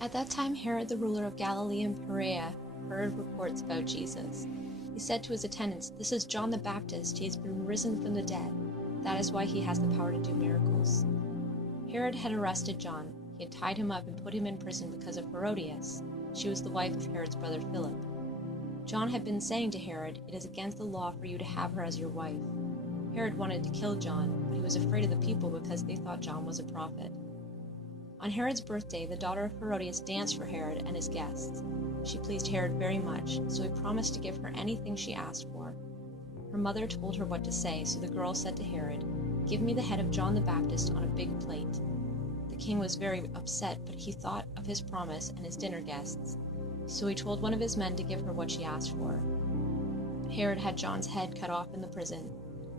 At that time Herod the ruler of Galilee and Perea heard reports about Jesus. He said to his attendants, "This is John the Baptist. He has been risen from the dead. That is why he has the power to do miracles." Herod had arrested John. He had tied him up and put him in prison because of Herodias. She was the wife of Herod's brother Philip. John had been saying to Herod, "It is against the law for you to have her as your wife." Herod wanted to kill John, but he was afraid of the people because they thought John was a prophet. On Herod's birthday, the daughter of Herodias danced for Herod and his guests. She pleased Herod very much, so he promised to give her anything she asked for. Her mother told her what to say, so the girl said to Herod, "Give me the head of John the Baptist on a big plate." The king was very upset, but he thought of his promise and his dinner guests, so he told one of his men to give her what she asked for. Herod had John's head cut off in the prison.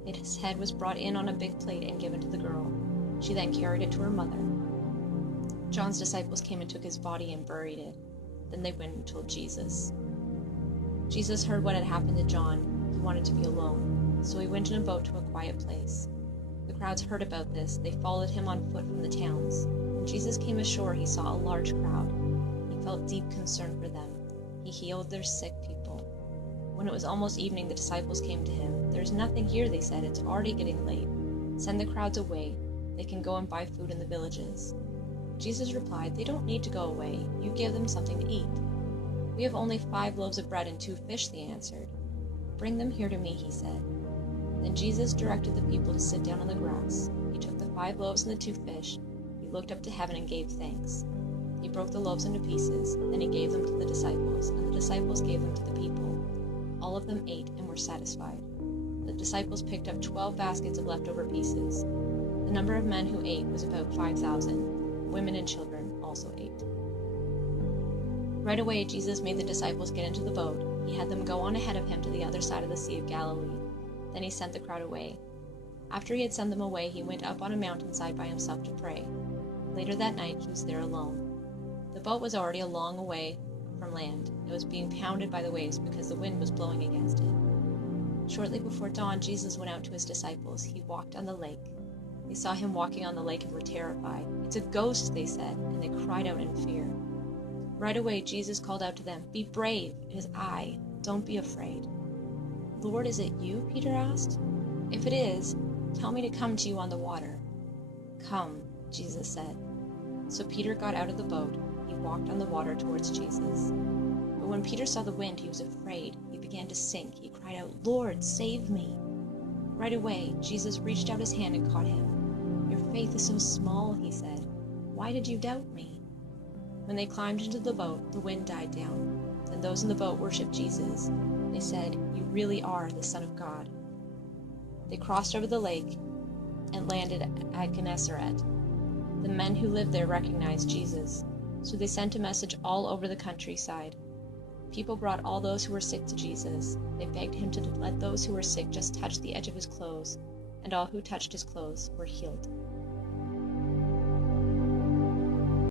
His head was brought in on a big plate and given to the girl. She then carried it to her mother. John's disciples came and took his body and buried it. Then they went and told Jesus. Jesus heard what had happened to John. He wanted to be alone, so he went in a boat to a quiet place. The crowds heard about this. They followed him on foot from the towns. When Jesus came ashore, he saw a large crowd. He felt deep concern for them. He healed their sick people. When it was almost evening, the disciples came to him. "There's nothing here," they said. "It's already getting late. Send the crowds away. They can go and buy food in the villages." Jesus replied, "They don't need to go away. You give them something to eat." "We have only 5 loaves of bread and 2 fish," they answered. "Bring them here to me," he said. Then Jesus directed the people to sit down on the grass. He took the 5 loaves and the 2 fish. He looked up to heaven and gave thanks. He broke the loaves into pieces. Then he gave them to the disciples, and the disciples gave them to the people. All of them ate and were satisfied. The disciples picked up 12 baskets of leftover pieces. The number of men who ate was about 5,000. Women and children also ate. Right away, Jesus made the disciples get into the boat. He had them go on ahead of him to the other side of the Sea of Galilee. Then he sent the crowd away. After he had sent them away, he went up on a mountainside by himself to pray. Later that night, he was there alone. The boat was already a long way from land. It was being pounded by the waves because the wind was blowing against it. Shortly before dawn, Jesus went out to his disciples. He walked on the lake. They saw him walking on the lake and were terrified. "It's a ghost," they said, and they cried out in fear. Right away, Jesus called out to them, "Be brave, it is I. Don't be afraid." "Lord, is it you?" Peter asked. "If it is, tell me to come to you on the water." "Come," Jesus said. So Peter got out of the boat. He walked on the water towards Jesus. But when Peter saw the wind, he was afraid. He began to sink. He cried out, "Lord, save me." Right away, Jesus reached out his hand and caught him. "Your faith is so small," he said. "Why did you doubt me?" When they climbed into the boat, the wind died down. Then those in the boat worshipped Jesus. They said, "You really are the Son of God." They crossed over the lake and landed at Gennesaret. The men who lived there recognized Jesus, so they sent a message all over the countryside. People brought all those who were sick to Jesus. They begged him to let those who were sick just touch the edge of his clothes, and all who touched his clothes were healed.